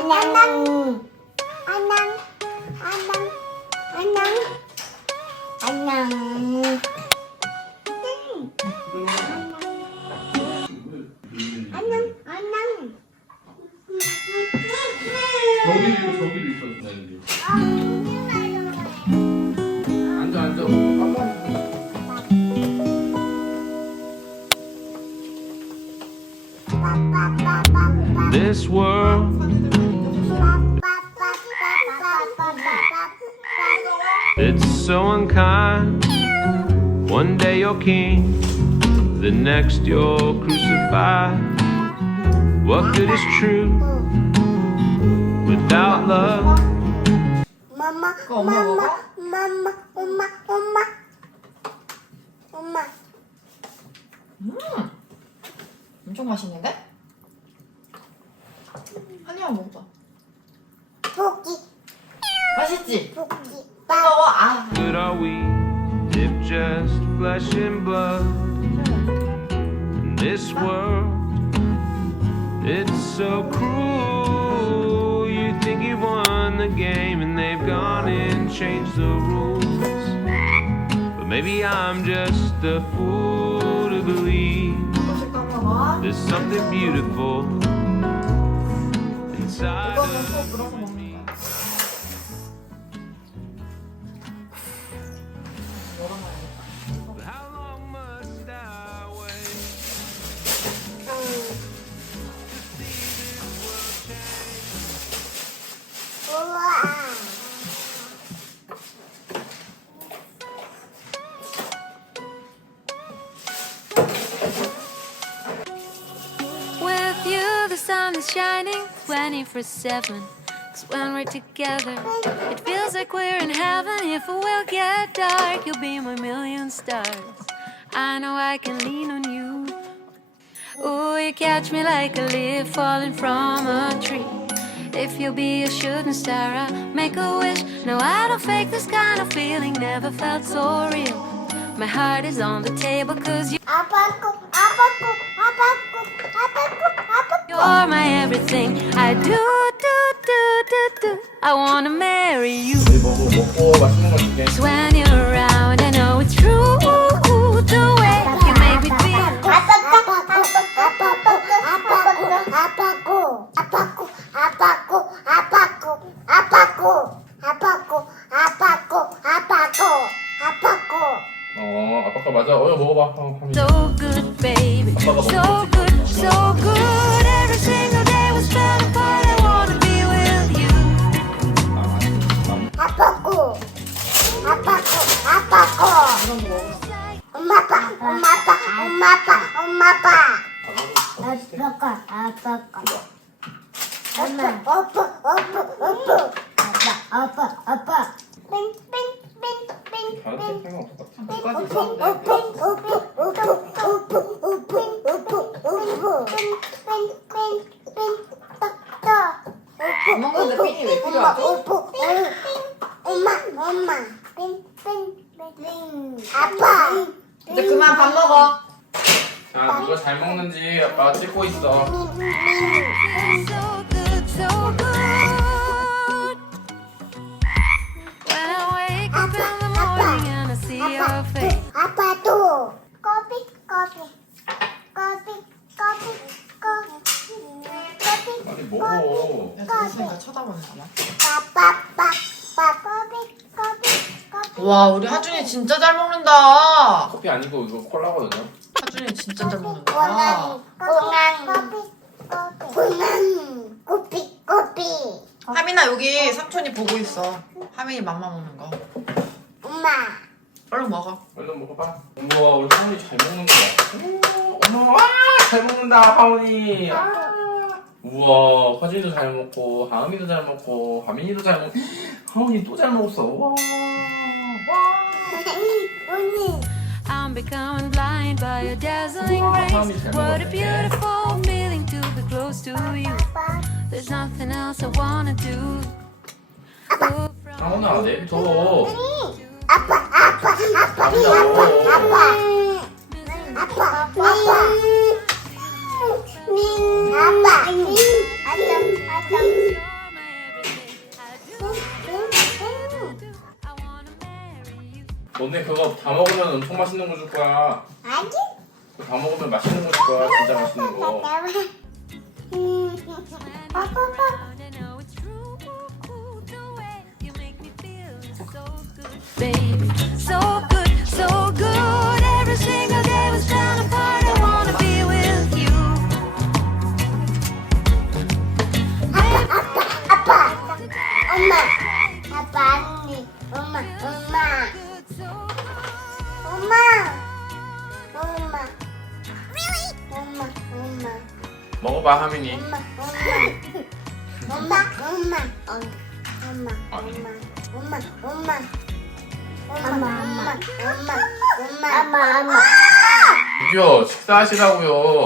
안녕. 안녕. 안녕. 안녕. 안녕. So unkind. One day you're king, the next you're crucified. What good is true without love? 엄마, 그거 엄마 먹어? 엄마, 엄마, 엄마, 엄마. 음, 엄청 맛있는데? 한 입만 먹자. 토끼, 맛있지? 토끼, 뜨거워. 아, Good are we if just flesh and blood? In this world, it's so cruel. You think you won the game and they've gone and changed the rules. But maybe I'm just a fool to believe 소식 먹어. there's something beautiful inside 이거는 또 of 24 7. Cause when we're together, it feels like we're in heaven. If it will get dark, you'll be my million stars. I know I can lean on you. Ooh, you catch me like a leaf falling from a tree. If you'll be a shooting star, I'll make a wish. No, I don't fake this kind of feeling, never felt so real. My heart is on the table, cause you. You're my everything. I do, do, do, do, do. I wanna marry you. Cause when you're around, I know it's true. The way you make me feel. 어 아빠가 맞아 어여 먹어봐 어, 밤이. So good, baby. So good, so good. 와, 우리 하준이 진짜 잘 먹는다. 커피 아니고 이거 콜라거든요 하준이 진짜 잘 먹는다. 고난. 커피, 커피. 하민아, 여기 삼촌이 보고 있어. 하민이 맘마 먹는 거. 엄마. 얼른 먹어. 얼른 먹어봐 우와 우리 하은이 잘 먹는다 오, 어머 와잘 먹는다 하은이 아. 우와 화진이도 잘 먹고 하은이도 잘 먹고 하민이도 잘 먹고 하은이 또 잘 먹었어 우와. I'm becoming blind by your dazzling grace. What a beautiful feeling to be close to you. There's nothing else I wanna do. Ooh, from 하은아 내일부터 아빠, 아빠, 아빠, 너네 그거 다 먹으면 엄청 맛있는 거 줄 거야. 아니? 그거 다 먹으면 맛있는 거 줄 거야. 진짜 맛있는 거. 음, 빠빠빠. 하시라고요.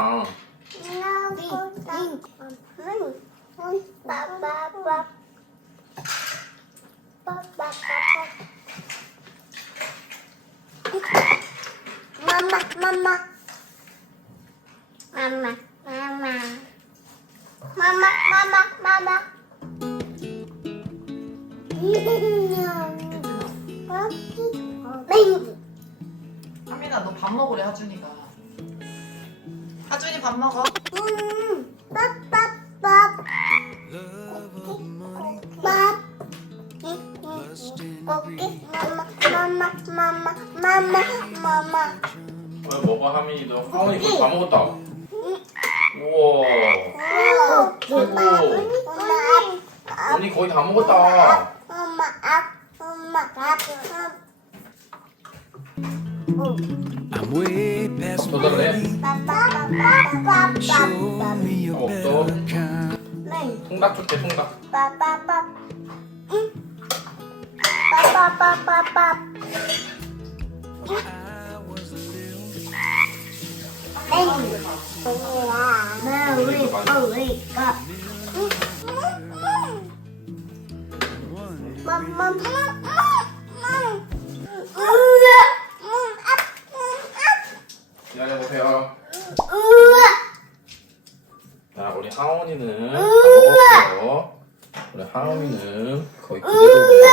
마. 엄마, 엄마. 엄마, 엄마. 엄마, 엄마, 엄마. 맹. 하민아 너 밥 먹으래 하준이가. 하준이 밥 먹어. 음, 밥, 밥, 밥. 밥. 오케이, 마마, 마마, 마마, 마마, 마마. 왜 먹어 하민이 너 하원이 그거 다 먹었다. 우와. 최고. 엄마, 언니 거의 다 먹었다. 엄마, 아, 엄마, 아, I'm way past 또 들래? Show me your better kind. 통닭 줄게 통닭 맘, 맘, 맘, 맘, 맘. 기다려 보세요. 우와 자 우리 하원이는 다 먹었어요. 우리 하원이는 거의 그대로고요.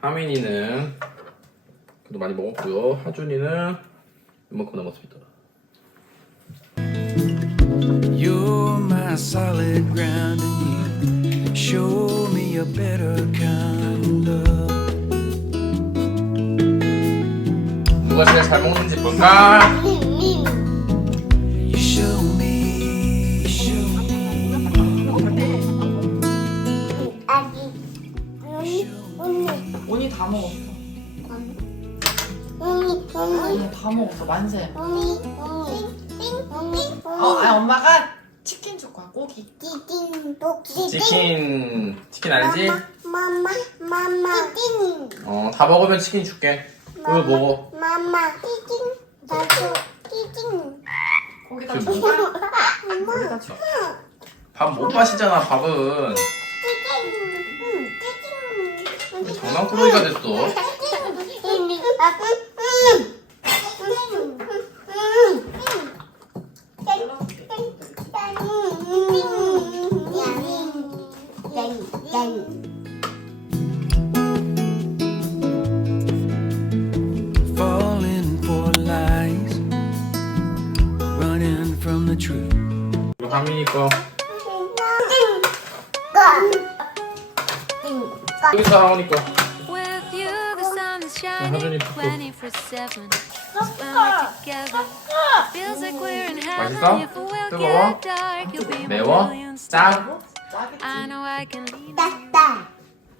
하민이는 그래도 많이 먹었고요. 하준이는 이만큼 남았습니다. You're my solid ground and you show me a better kind of love. 누가 제일 잘 먹는지 볼까? 언니 다 먹었어. 언니 언니 언니 다 먹었어. 만세. 언니 언니 언니 어, 아 엄마가 치킨 줄 거야. 고기. 치킨 치킨 치킨 알지? 마마 마마 어 다 먹으면 치킨 줄게. 이거 먹어. 엄마 끼징 나도 끼징. 거기다 지금 뭐? 엄마 거기다 줘. 밥 못 마시잖아 밥은. 끼징 응 끼징. 장난꾸러기가 됐어. 끼징. 아, 응, 응. 끼징. 응, 응. 땡, 땡, 땡, 땡. 야, 땡, 땡. From the truth. 이거 하민이 거. 여기서 하원이 거. With you, the sun is 하준이 shining 푸푸. 24 7. When we're together, it feels like we're in heaven. 맛있어? If it will 뜨거워? get dark, you'll be my 매워? million stars. 짜? I know I can lean 따따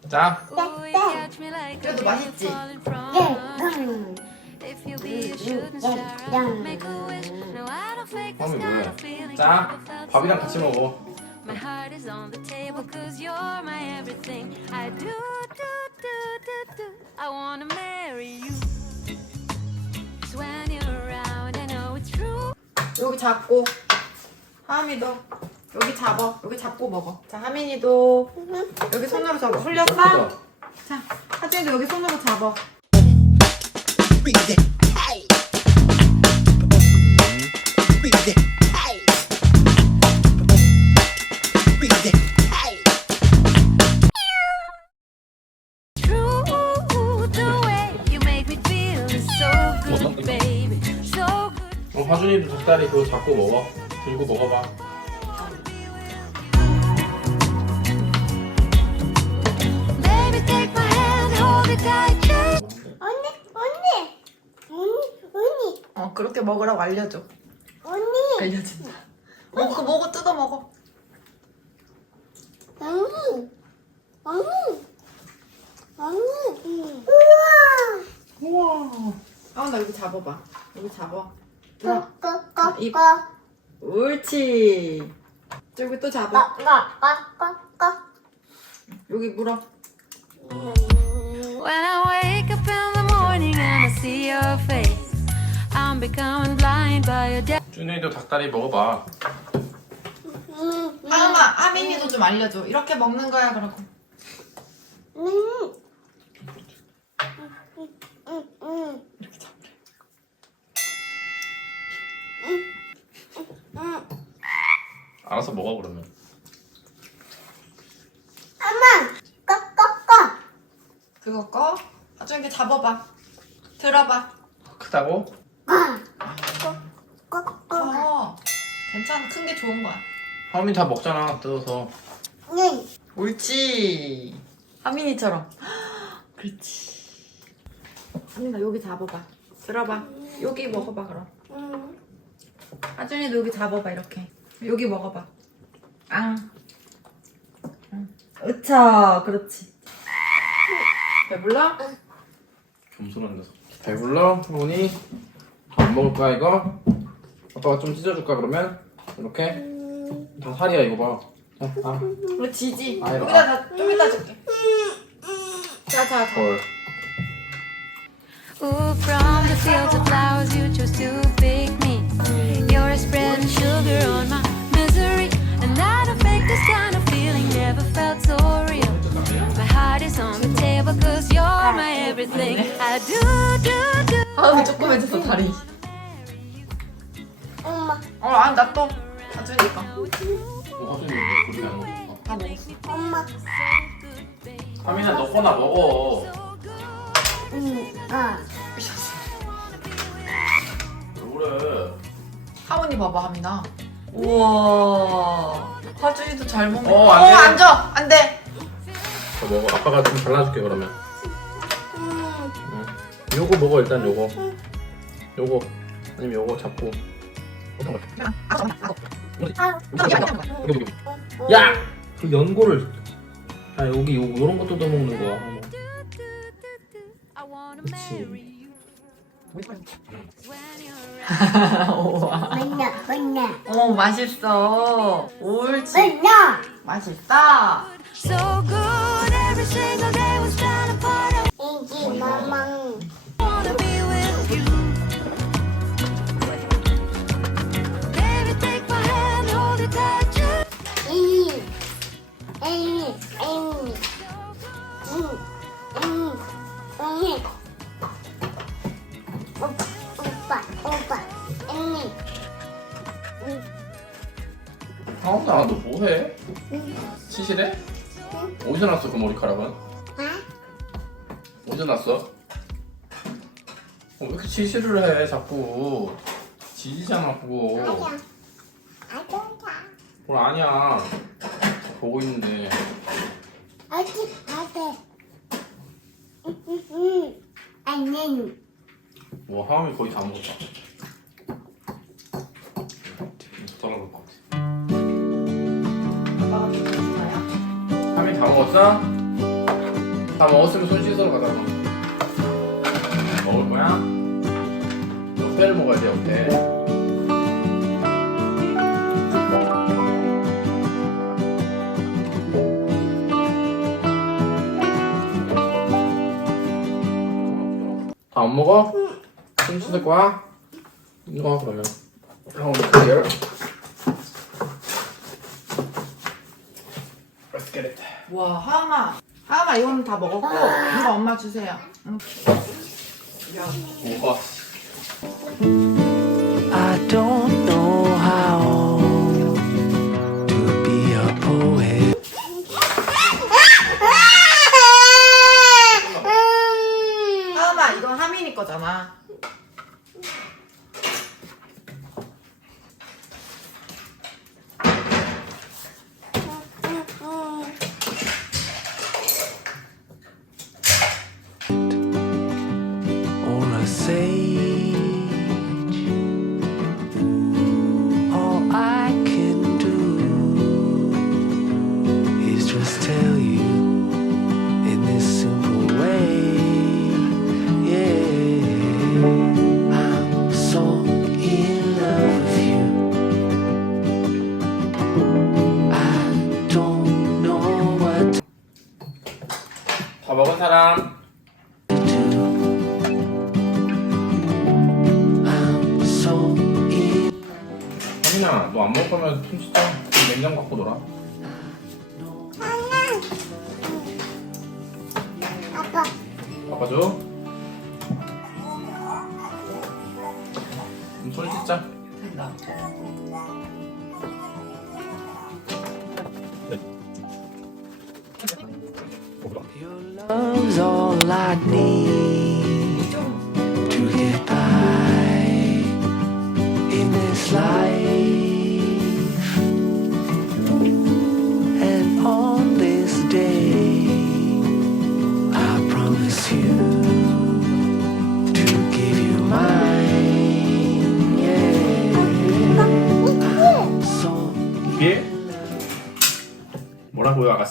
자 Ooh, you catch me like a 그래도 bird 맛있지? falling from 네, a tree. 음. If you be a shooting star, I'll make a wish. No, I don't fake this kind of feeling. 자 밥이랑 같이. 먹어 My heart is on the table cause you're my everything. I do, do, do, do, do. I wanna marry you. 'Cause when you're around, I know it's true. 여기 잡고 하민이도 여기 잡어 여기 잡고 먹어 자 하민이도 여기 손으로 잡아? 예쁘다. 자 하진이도 여기 손으로 잡아 good. 어, 화준이도 닭다리 그거 잡고 먹어 들고 먹어봐 Baby, take my hand, hold it tight. just 언니, 언니, 언니, 어 그렇게 먹으라고 알려줘. 언니, 알려준다. 먹어 먹어 뜯어 먹어. 언니, 언니, 언니. 우와. 우와. 아나 여기 잡아봐. 여기 잡아. 입. 꺼꺼꺼꺼. 옳지. 저기 또 잡아. 꺼꺼꺼꺼꺼. 여기 물어. When I wake up in the morning and I see your face, I'm becoming blind by your death. 준이도 닭다리 먹어봐 음, 하마 하민이도 좀 알려줘 이렇게 먹는 거야 그러고 음. 음, 음. 알아서 먹어 그러면 엄마, 꺼꺼꺼. 그거 꺼 아주 이렇게 잡아봐 들어봐 크다고? 꺼꺼꺼. 어 괜찮아 큰 게 좋은 거야 하민이 다 먹잖아 뜯어서 네. 옳지 하민이처럼 그렇지 하민아 여기 잡아봐 들어봐 여기 먹어봐 그럼 음. 하준이도 여기 잡아봐 이렇게 여기 먹어봐 앙 응. 으차 그렇지 배불러? 겸손한 녀석 배불러? 하모니? 안 먹을 거야 이거? 아빠가 좀 찢어줄까 그러면? 이렇게? 다 살이야 이거 봐 자, 아, 우리 지지 아이고. 여기다 나좀 이따 줄게 자 자 자 헐 Ooh, from the fields of flowers you chose to pick me. You're spreading sugar on my misery, and I don't fake this kind of feeling. Never felt so real. My heart is on the table 'cause you're my everything. I do, do, do. 아우 조그매졌어 다리 엄마, 어 아 나또 하준이가 어, 화준이 왜 그렇게 안 먹어? 다 먹었어 엄마. 하민아 너 거나 먹어. 음, 아. 왜 그래. 하모니 봐봐 하민아. 우와. 하준이도 잘 먹네. 어, 안 돼. 앉아. 안돼. 더 먹어. 아빠가 좀 잘라줄게 그러면. 음. 응. 요거 먹어 일단 요거. 요거. 아니면 요거 잡고 어떤 거? 아. 여기 여기 야! 그 연고를 아 여기 요, 요런 것도 더 먹는 거야 어. 그치. 우와 어 맛있어 옳지. 맛있다 So good every single day was done a part of 이지 마망. 그 머리카락은? 아? 어디서 났어? 어, 왜 이렇게 시실을 해 자꾸 지지잖아 그거 아니야. 아니야. 뭘 아니야 보고 있는데 어디 가세? 음, 음, 음. 아니, 뭐 하은이 거의 다 먹었다 먹었어? 다 먹었으면 손 씻으러 가자. 먹을 거야? 옆에를 먹어야 돼, 옆에. 다 안 먹어? 손 씻을 거야? 이거 와, 그러면. 형, clear. Let's get it. 와 하은아 하은아 이거는 다 먹었고 이거 엄마 주세요 응. 먹어.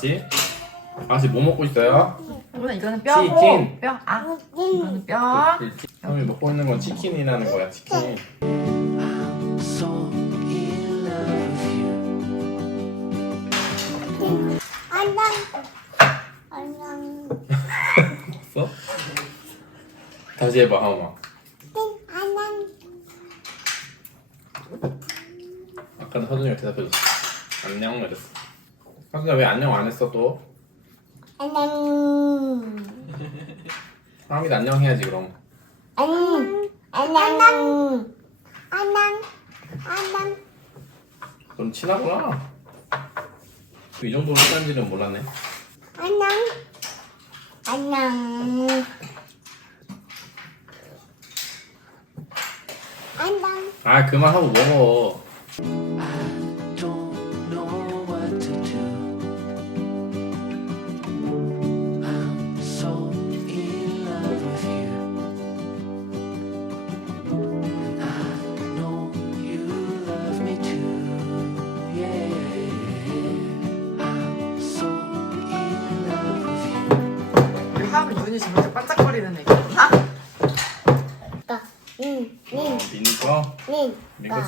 아가씨? 아가씨 뭐 먹고 있어요? 오늘 이거는 뼈고 치킨. 뼈 아 이거는 뼈 형이 먹고 있는 건 치킨이라는 거야, 치킨. I'm so in love with you. 안녕 안녕 어? 다시 해봐, 하오마. 안녕 아까는 서준이가 대답해줬어. 안녕 이랬어. 서준이가 왜 안녕 안 했어 또? 안녕 하미도 안녕 해야지 그럼. 안녕 안녕 안녕 안녕 그럼 친하구나. 이 정도로 친한지는 몰랐네. 안녕 안녕 안녕 아 그만 하고 먹어.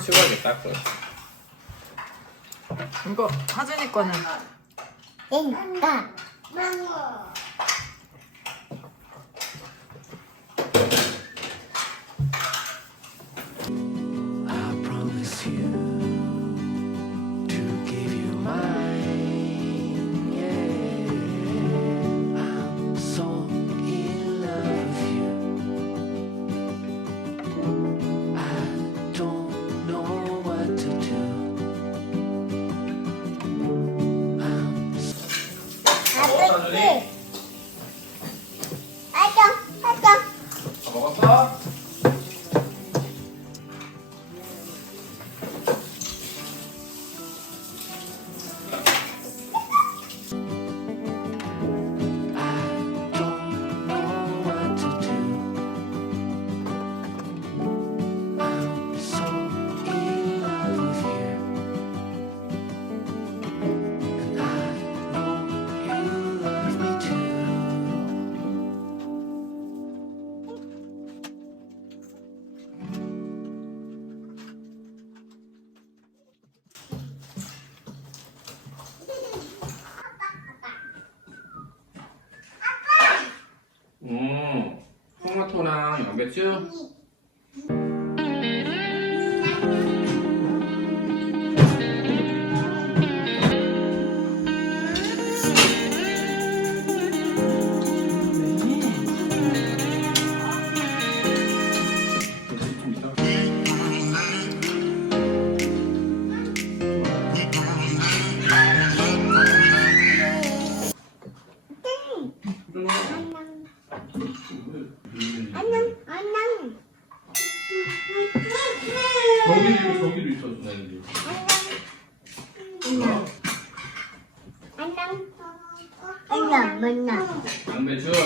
치워야겠다. 그래. 이거 하준이 거는. I 아 öğretiyor. 저기도 저기도 있어 누나들. 안녕 안녕 만나 양배추. 안녕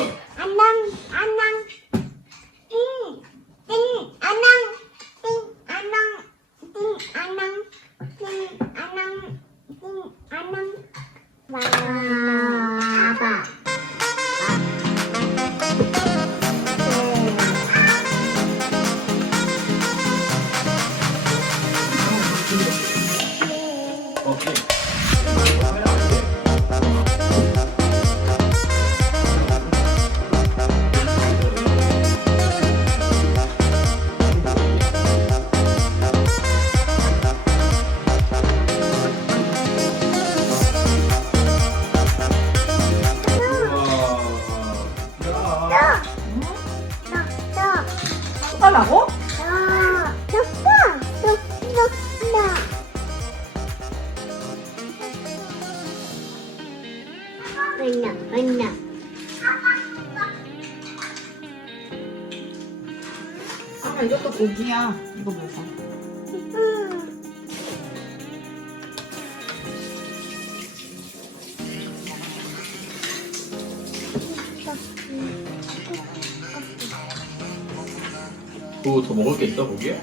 먹을 게 있어 거기에?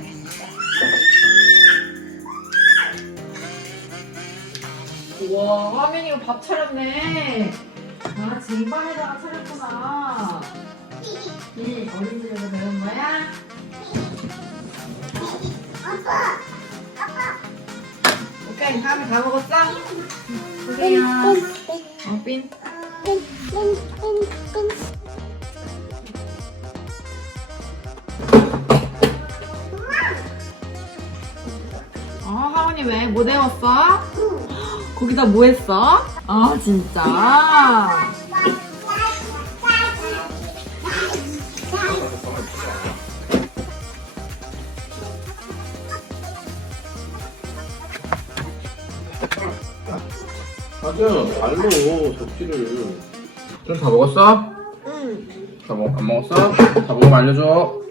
우와 하민이가 밥 차렸네. 아 쟁반에다가 차렸구나. 이 어린이집에서 배운 거야? 아빠, 아빠. 오케이 하민 다 먹었어? 땡, 그래요. 어 빈. 땡. 어 하은이 왜? 뭐 데웠어? 거기다 뭐 했어? 아 진짜? 맞아 발로 접시를 좀 다 먹었어? 응. 다 먹, 안 먹었어? 다 먹으면 알려줘